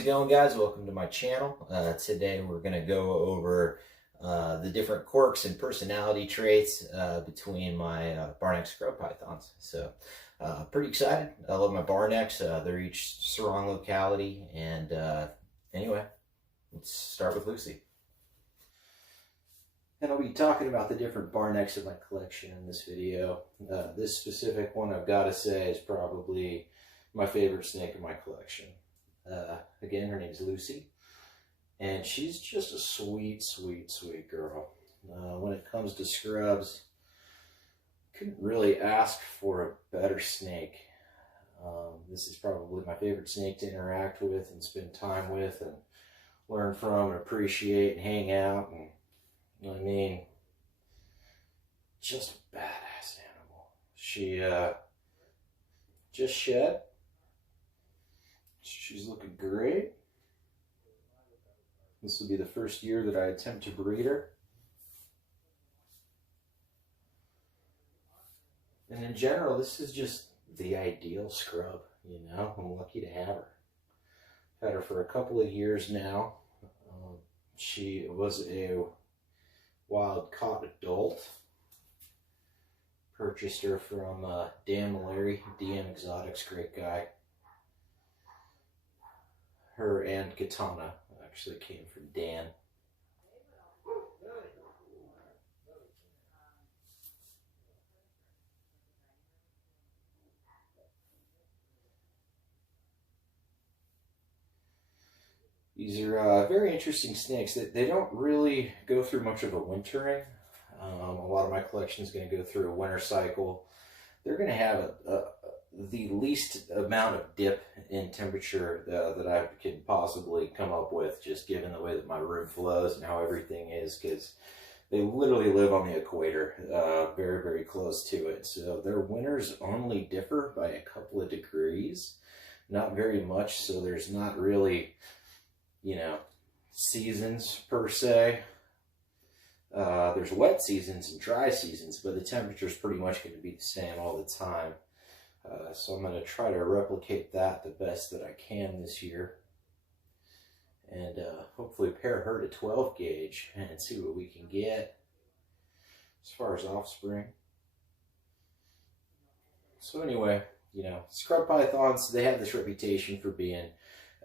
it going, guys? Welcome to my channel. Today we're going to go over the different quirks and personality traits between my Barneck scrub pythons. So pretty excited. I love my Barnecks. They're each strong locality. And anyway, let's start with Lucy. And I'll be talking about the different Barnecks in my collection in this video. This specific one, I've got to say, is probably my favorite snake in my collection. Again, her name's Lucy, and she's just a sweet, sweet, sweet girl. When it comes to scrubs, couldn't really ask for a better snake. This is probably my favorite snake to interact with and spend time with and learn from and appreciate and hang out. And I mean, just a badass animal. She just shed. She's looking great. This will be the first year that I attempt to breed her. And in general, this is just the ideal scrub, you know. I'm lucky to have her. I've had her for a couple of years now. She was a wild caught adult. Purchased her from Dan Mallory, DM Exotics, great guy. Her and Katana actually came from Dan. These are very interesting snakes. They don't really go through much of a wintering. A lot of my collection is going to go through a winter cycle. They're going to have the least amount of dip in temperature that I can possibly come up with, just given the way that my room flows and how everything is, because they literally live on the equator, very, very close to it. So their winters only differ by a couple of degrees, not very much. So there's not really, you know, seasons per se. There's wet seasons and dry seasons, but the temperature is pretty much going to be the same all the time. So I'm going to try to replicate that the best that I can this year. And hopefully pair her to 12 gauge and see what we can get as far as offspring. So anyway, you know, scrub pythons, they have this reputation for being,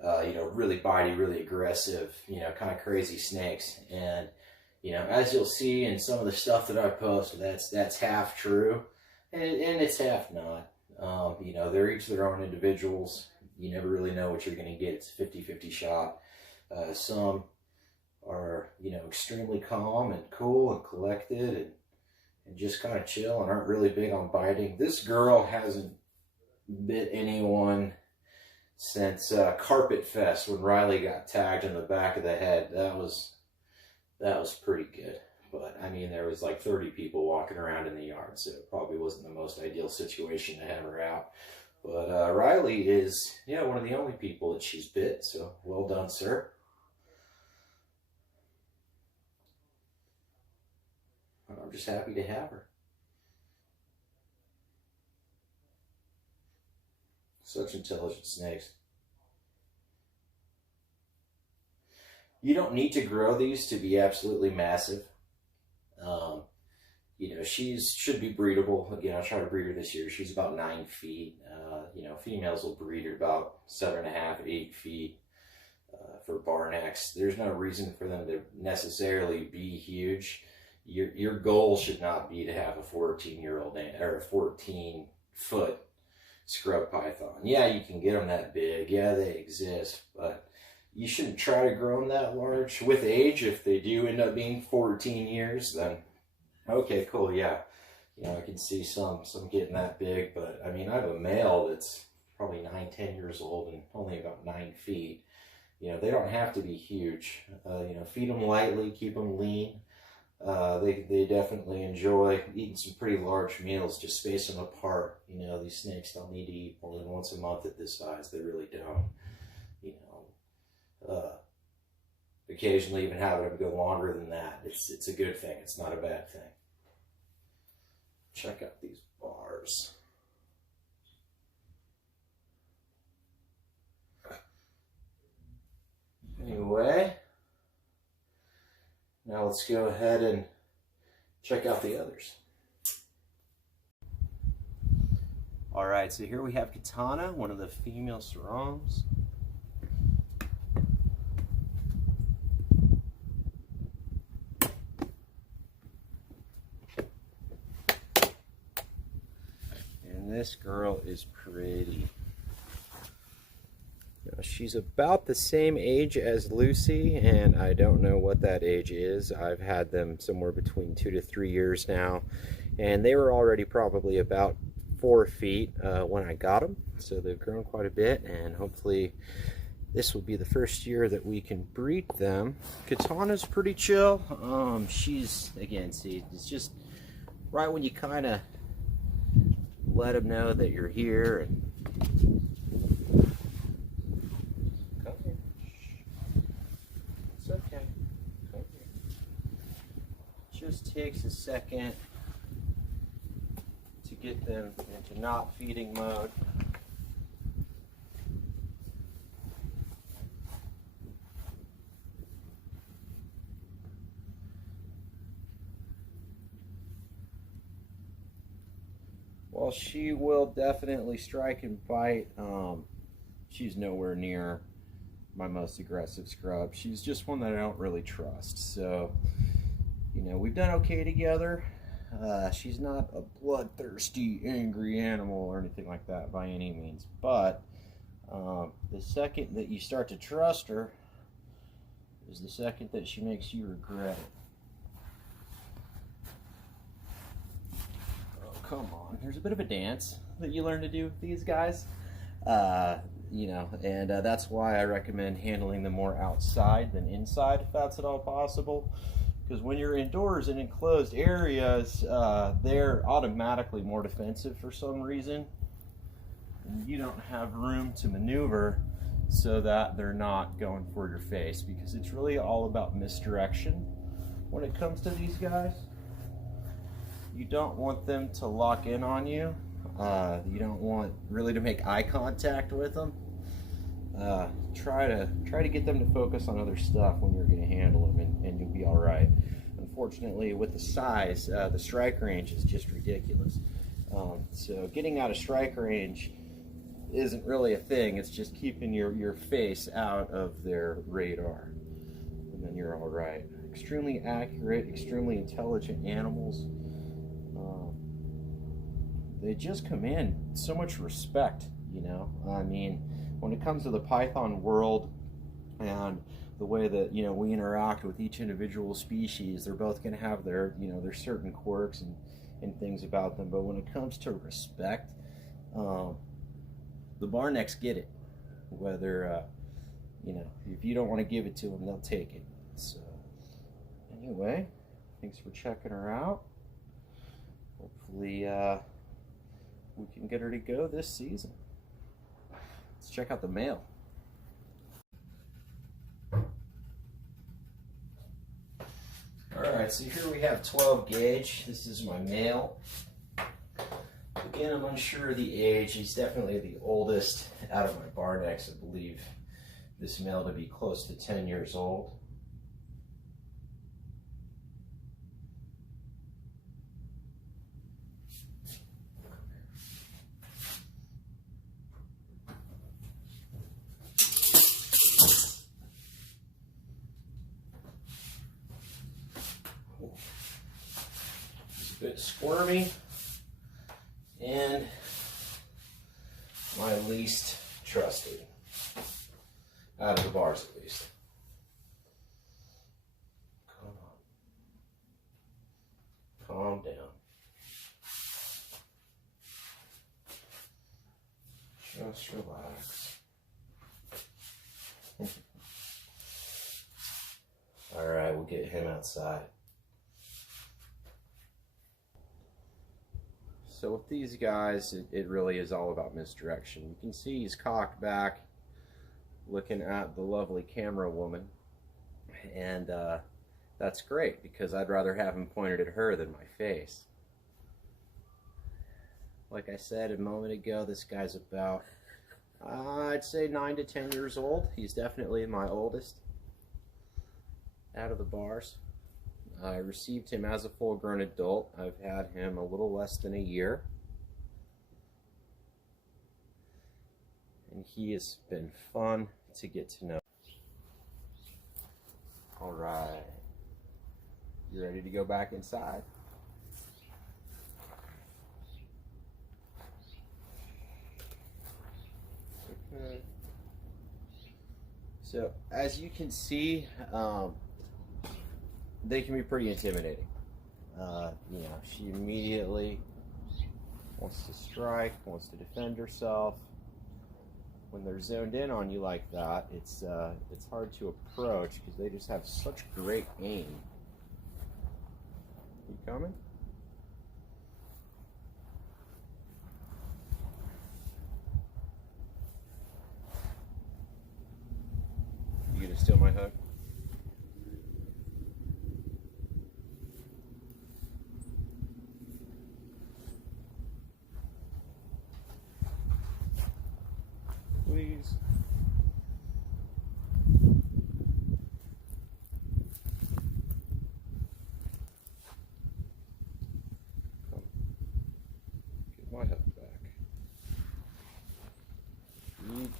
you know, really bitey, really aggressive, you know, kind of crazy snakes. And, you know, as you'll see in some of the stuff that I post, that's half true, and it's half not. You know, they're each their own individuals. You never really know what you're going to get. It's a 50-50 shot. Some are, you know, extremely calm and cool and collected and just kind of chill and aren't really big on biting. This girl hasn't bit anyone since Carpet Fest, when Riley got tagged in the back of the head. That was pretty good. But, I mean, there was like 30 people walking around in the yard, so it probably wasn't the most ideal situation to have her out. But Riley is, yeah, one of the only people that she's bit, so well done, sir. And I'm just happy to have her. Such intelligent snakes. You don't need to grow these to be absolutely massive. You know, should be breedable. Again, I'll try to breed her this year. She's about 9 feet. You know, females will breed her about 7.5, 8 feet for Barnecks. There's no reason for them to necessarily be huge. Your goal should not be to have a 14-year-old or a 14-foot scrub python. Yeah, you can get them that big. Yeah, they exist, but you shouldn't try to grow them that large. With age, if they do end up being 14 years, then okay, cool, yeah. You know, I can see some getting that big, but I mean, I have a male that's probably 9, 10 years old and only about 9 feet. You know, they don't have to be huge. You know, feed them lightly, keep them lean. They definitely enjoy eating some pretty large meals. Just space them apart. You know, these snakes don't need to eat more than once a month at this size. They really don't. You know, occasionally even having them go longer than that. It's a good thing. It's not a bad thing. Check out these bars. Anyway, now let's go ahead and check out the others. All right, so here we have Katana, one of the female sarongs. And this girl is pretty. Now, she's about the same age as Lucy, and I don't know what that age is. I've had them somewhere between 2 to 3 years now, and they were already probably about 4 feet when I got them, so they've grown quite a bit, and hopefully this will be the first year that we can breed them. Katana's pretty chill. She's, again, see, it's just right when you kind of let them know that you're here, and come here. It's okay. Come here. Just takes a second to get them into not feeding mode. Well, she will definitely strike and bite. She's nowhere near my most aggressive scrub. She's just one that I don't really trust. So, you know, we've done okay together. She's not a bloodthirsty, angry animal or anything like that by any means. But the second that you start to trust her is the second that she makes you regret it. Come on, there's a bit of a dance that you learn to do with these guys, you know, and that's why I recommend handling them more outside than inside if that's at all possible, because when you're indoors in enclosed areas, they're automatically more defensive for some reason, and you don't have room to maneuver so that they're not going for your face, because it's really all about misdirection when it comes to these guys. You don't want them to lock in on you. You don't want really to make eye contact with them. Try to get them to focus on other stuff when you're going to handle them, and you'll be all right. Unfortunately, with the size, the strike range is just ridiculous. So getting out of strike range isn't really a thing. It's just keeping your face out of their radar, and then you're all right. Extremely accurate, extremely intelligent animals. They just command so much respect, you know. I mean, when it comes to the python world and the way that, you know, we interact with each individual species, they're both going to have their, you know, their certain quirks and things about them. But when it comes to respect, the Barnecks get it. Whether, you know, if you don't want to give it to them, they'll take it. So, anyway, thanks for checking her out. Hopefully, we can get her to go this season. Let's check out the male. Alright, so here we have 12 gauge. This is my male. Again, I'm unsure of the age. He's definitely the oldest out of my Barnecks. I believe this male to be close to 10 years old. A bit squirmy, and my least trusted out of the bars, at least. Come on, calm down, just relax. All right, we'll get him outside. So with these guys, it really is all about misdirection. You can see he's cocked back, looking at the lovely camera woman, and that's great, because I'd rather have him pointed at her than my face. Like I said a moment ago, this guy's about, I'd say 9 to 10 years old. He's definitely my oldest. out of the bars. I received him as a full-grown adult. I've had him a little less than a year. And he has been fun to get to know. All right. You ready to go back inside? Okay. So, as you can see, they can be pretty intimidating. You know, she immediately wants to strike, wants to defend herself. When they're zoned in on you like that, it's hard to approach because they just have such great aim. You coming? You gonna steal my hook? Please. Come. Get my hook back. You did.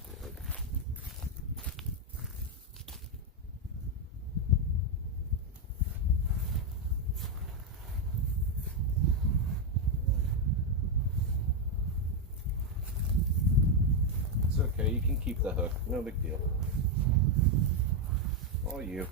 It's okay, you can keep the hook. No big deal. All you.